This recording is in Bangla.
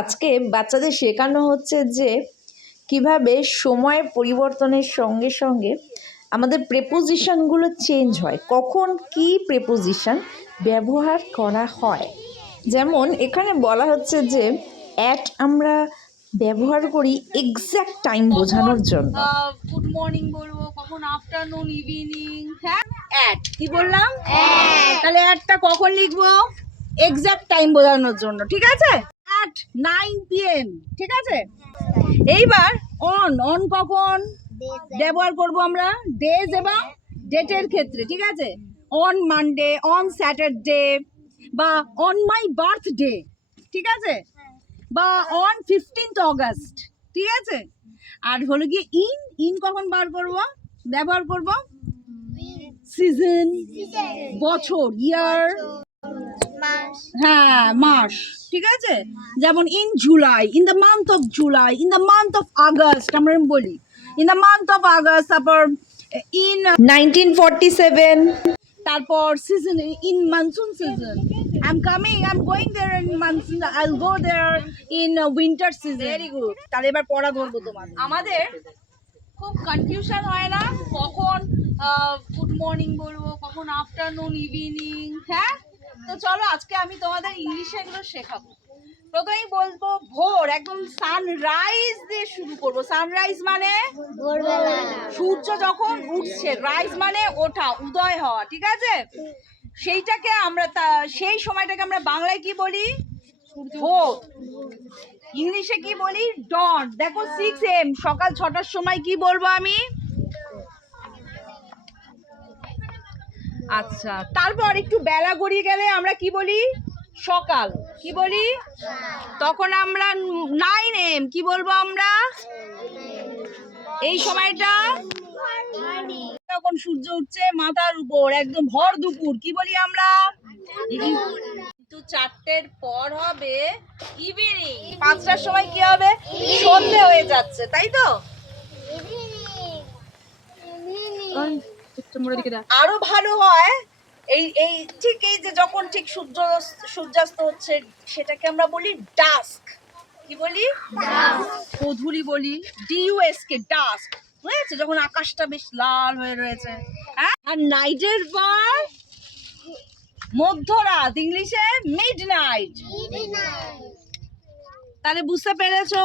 আজকে বাচ্চাদের শেখানো হচ্ছে যে কিভাবে সময়ের পরিবর্তনের সঙ্গে সঙ্গে আমাদের প্রেপোজিশনগুলো চেঞ্জ হয়, কখন কি প্রেপোজিশন ব্যবহার করা হয়। যেমন এখানে বলা হচ্ছে যে অ্যাট আমরা ব্যবহার করি এক্স্যাক্ট টাইম বোঝানোর জন্য। গুড মর্নিং বলবো, কখন আফটারনুন, ইভিনিং। হ্যাঁ, অ্যাট কি বললাম? তাহলে অ্যাটটা কখন লিখবো? এক্স্যাক্ট টাইম বোঝানোর জন্য, ঠিক আছে? অ্যাট 9 PM, ঠিক আছে? এইবার অন কখন ব্যবহার করব আমরা? ডেজ এবং ডেটের ক্ষেত্রে, ঠিক আছে? অন মানডে, অন স্যাটারডে, বা অন মাই বার্থডে, ঠিক আছে? বা অন 15th অগাস্ট, ঠিক আছে? আর হলো গিয়ে ইন কখন ব্যবহার করব? সিজন, বছর, ইয়ার, হ্যাঁ, মাস, ঠিক আছে? যেমন in July, in the month of July, in the month of August আমরা বলি, in the month of August. তারপর ইন 1947, তারপর season, in monsoon season. I'm going there in monsoon. I'll go there in winter season. Very good. তাহলে এবার পড়া ধরবো তোমার। আমাদের খুব কনফিউশন হয় না কখন গুড মর্নিং বলবো, কখন আফটারনুন, ইভিনিং। হ্যাঁ, তো চলো আজকে আমি তোমাদের ইংলিশে এগুলো শেখাবো। প্রথমেই বলবো ভোর, একদম সানরাইজ দিয়ে শুরু করবো। সানরাইজ মানে ভোরবেলা, সূর্য যখন উঠছে। রাইজ মানে ওঠা, উদয় হওয়া, ঠিক আছে? সেইটাকে আমরা সেই সময়টাকে আমরা বাংলায় কি বলি? ভোর। ইংলিশে কি বলি? ডন। দেখো 6 AM, সকাল 6টার সময় কি বলবো আমি? আচ্ছা, তারপর একটু বেলা গড়িয়ে গেলে আমরা কি বলি? সকাল। কি বলি? তখন আমরা 9 AM কি বলবো আমরা? এই সময়টা তখন সূর্য উঠছে মাথার উপর, একদম ভর দুপুর, কি বলি আমরা? কিন্তু 4টের পর হবে ইভিনিং। 5টার সময় কি হবে? সন্ধে হয়ে যাচ্ছে, তাই তো? আরো ভালো হয় এই ঠিক এই যে যখন ঠিক সূর্যাস্ত হচ্ছে সেটাকে আমরা বলি ডাস্ক। কি বলি? গোধূলি বলি, DUSK, ডাস্ক। বুঝেছো? যখন আকাশটা বেশ লাল হয়ে রয়েছে। হ্যাঁ, আর নাইটের পর মধ্যরাত, ইংলিশে মিডনাইট। তাহলে বুঝতে পেরেছো?